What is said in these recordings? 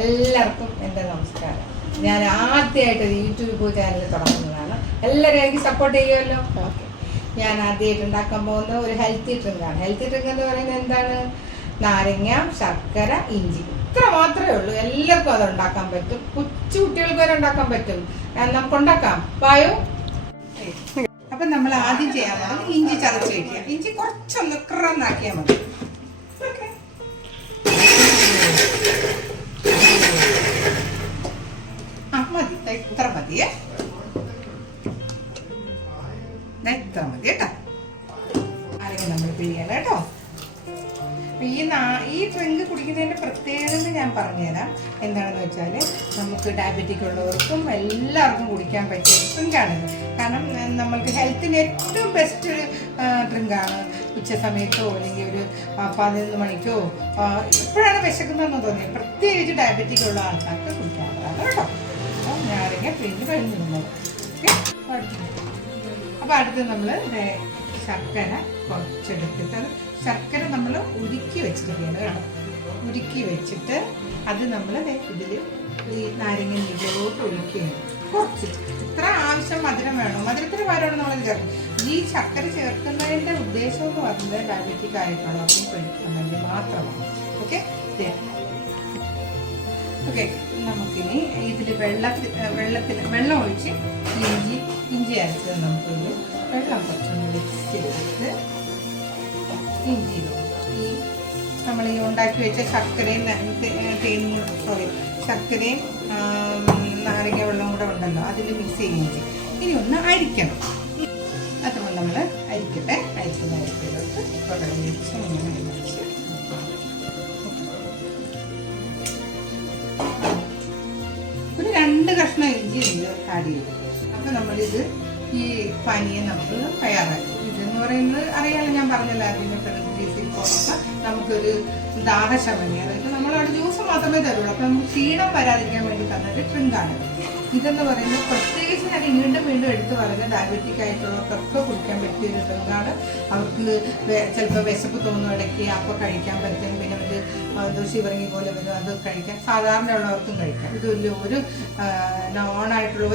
എല്ലാവർക്കും എൻ്റെ നമസ്കാരം. ഞാൻ ആദ്യമായിട്ട് യൂട്യൂബ് ചാനൽ തുടങ്ങുന്നതാണ്. എല്ലാവരും എനിക്ക് സപ്പോർട്ട് ചെയ്യുമല്ലോ. ഓക്കെ, ഞാൻ ആദ്യമായിട്ട് ഉണ്ടാക്കാൻ പോകുന്ന ഒരു ഹെൽത്തി ഡ്രിങ്കാണ്. ഹെൽത്തി ഡ്രിങ്ക് എന്ന് പറയുന്നത് എന്താണ്? നാരങ്ങ, ശർക്കര, ഇഞ്ചി, ഇത്ര മാത്രമേ ഉള്ളൂ. എല്ലാവർക്കും അത് ഉണ്ടാക്കാൻ പറ്റും. കൊച്ചു കുട്ടികൾക്ക് വരെ ഉണ്ടാക്കാൻ പറ്റും. നമുക്ക് ഉണ്ടാക്കാം. പായോ. അപ്പം നമ്മൾ ആദ്യം ചെയ്യാൻ പോകുന്നത് ഇഞ്ചി ചതച്ച് വയ്ക്കുക. ഇഞ്ചി കുറച്ചൊന്ന് ക്രന്നാക്കിയാൽ മതി. മതി, ഇത്ര മതിയേ, ഇത്ര മതി കേട്ടോ. ആരെങ്കിലും നമ്മൾ പിഴിയണം കേട്ടോ. ഈ ഡ്രിങ്ക് കുടിക്കുന്നതിൻ്റെ പ്രത്യേകത ഞാൻ പറഞ്ഞുതരാം. എന്താണെന്ന് വെച്ചാൽ നമുക്ക് ഡയബറ്റിക് ഉള്ളവർക്കും എല്ലാവർക്കും കുടിക്കാൻ പറ്റിയ ഡ്രിങ്കാണിത്. കാരണം നമ്മൾക്ക് ഹെൽത്തിന് ഏറ്റവും ബെസ്റ്റ് ഡ്രിങ്കാണ്. ഉച്ച സമയത്തോ അല്ലെങ്കിൽ ഒരു 11 മണിക്കോ എപ്പോഴാണ് വിശക്കുന്നതെന്ന് തോന്നിയത് പ്രത്യേകിച്ച് ഡയബറ്റിക് ഉള്ള ആൾക്കാർക്ക് കുടിക്കാവുന്നതാണ് കേട്ടോ. അപ്പോൾ ഞാനിങ്ങനെ പിഴിഞ്ഞ് കഴിഞ്ഞിരുന്നത്. അപ്പോൾ അടുത്ത് നമ്മൾ ശർക്കര കുറച്ചെടുത്തിട്ട്, ശർക്കര നമ്മൾ ഉരുക്കി വെച്ചിരിക്കുകയാണ് കേട്ടോ. ഉരുക്കി വെച്ചിട്ട് അത് നമ്മൾ ഇതിൽ ഈ നാരങ്ങ നീരിലോട്ട് ഒഴിക്കുകയാണ്. കുറച്ച് ഇത്ര ആവശ്യം മധുരം വേണോ, മധുരത്തിന് പകരമാണ് നമ്മൾ ചേർക്കും. ഈ ശർക്കര ചേർക്കുന്നതിൻ്റെ ഉദ്ദേശം എന്ന് പറയുന്നത് ഡയബറ്റിക് ആയിട്ടുള്ളവർക്കും കഴിക്കുന്നതിന് മാത്രമാണ്. ഓക്കെ ഓക്കെ നമുക്കിനി ഇതിൽ വെള്ളം ഒഴിച്ച് ഇഞ്ചി അരച്ചത് നമുക്കൊരു വെള്ളം കുറച്ചൊന്ന് മിക്സ് ചെയ്തിട്ട് ഇഞ്ചിയിലും ഈ നമ്മൾ ഈ ഉണ്ടാക്കി വെച്ച ശർക്കരയും ശർക്കരയും നാരങ്ങ വെള്ളം കൂടെ ഉണ്ടല്ലോ, അതിൽ മിക്സ് ചെയ്യുകയും ചെയ്യും. ഇനി ഒന്ന് അരിക്കണം. അതുകൊണ്ട് നമ്മൾ അരിക്കട്ടെ. അരിക്കലോട്ട് കുടൽ വെച്ച് ഇങ്ങനെ വെച്ച് ഒരു 2 കഷ്ണം ഇഞ്ചി ആഡ് ചെയ്യും. അപ്പം നമ്മളിത് ഈ പാനീയം നമുക്ക് തയ്യാറാക്കി. ഇതെന്ന് പറയുന്നത് അറിയാലോ, ഞാൻ പറഞ്ഞല്ലോ അതിന് നമുക്കൊരു ദാഹശമനി, അതായത് നമ്മളവിടെ ജ്യൂസ് മാത്രമേ തരുള്ളൂ. അപ്പം നമുക്ക് ക്ഷീണം വരാതിരിക്കാൻ വേണ്ടി തന്നൊരു ഡ്രിങ്കാണ്. ഇതെന്ന് പറയുന്നത് പ്രത്യേകിച്ച് ഞാൻ വീണ്ടും എടുത്ത് പറയുന്നത് ഡയബറ്റിക് ആയിട്ടുള്ളവർക്കൊക്കെ കുടിക്കാൻ പറ്റിയ ഒരു ഡ്രിങ്കാണ്. അവർക്ക് ചിലപ്പോൾ വിശപ്പ് തോന്നുന്ന ഇടയ്ക്ക് അപ്പോൾ കഴിക്കാൻ പറ്റും. പിന്നെ ഒരു ഷിവറിങ്ങി പോലെ വരും, അത് കഴിക്കാം. സാധാരണ ഉള്ളവർക്കും കഴിക്കാം. ഇത് ഒരു നോണായിട്ടുള്ള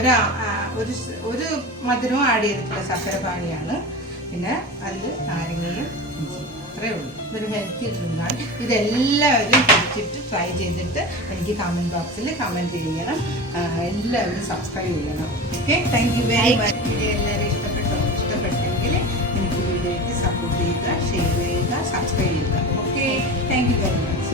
ഒരു മധുരവും ആഡ് ചെയ്തിട്ടുള്ള ശർക്കര പാനിയാണ്. പിന്നെ അതിൽ നാരങ്ങയും ഇഞ്ചി, അത്രയേ ഉള്ളൂ. ഇതൊരു ഹെൽത്തി ഡ്രിങ്കാണ്. ഇതെല്ലാവരും കുടിച്ചിട്ട് ട്രൈ ചെയ്തിട്ട് എനിക്ക് കമൻറ്റ് ബോക്സിൽ കമൻറ്റ് ചെയ്യണം. എല്ലാവരും സബ്സ്ക്രൈബ് ചെയ്യണം. Okay, thank you very much. Video എല്ലാവരും ഇഷ്ടപ്പെട്ടെങ്കിൽ എനിക്ക് വീഡിയോയ്ക്ക് സപ്പോർട്ട് ചെയ്യുക, ഷെയർ ചെയ്യുക, സബ്സ്ക്രൈബ് ചെയ്യുക. Okay, thank you very much.